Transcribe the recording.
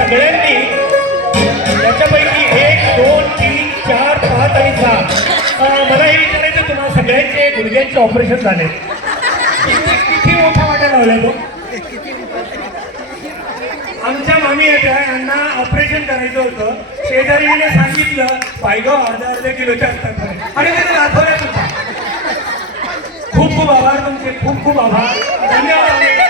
सगळ्यांनी त्याच्यापैकी 1 2 3 4 5 आणि 6 मला हे विचारायचं तुम्हाला सगळ्यांचे गुडघ्यांचे ऑपरेशन झाले किती मोठा वाटा लावलाय तो आमच्या मामी येत्या यांना ऑपरेशन करायचं होतं शेजारीने सांगितलं पायगाव अर्धा किलोच्या असतात आणि त्याने दाखवलं सुद्धा खूप खूप आभार तुमचे खूप खूप आभार धन्यवाद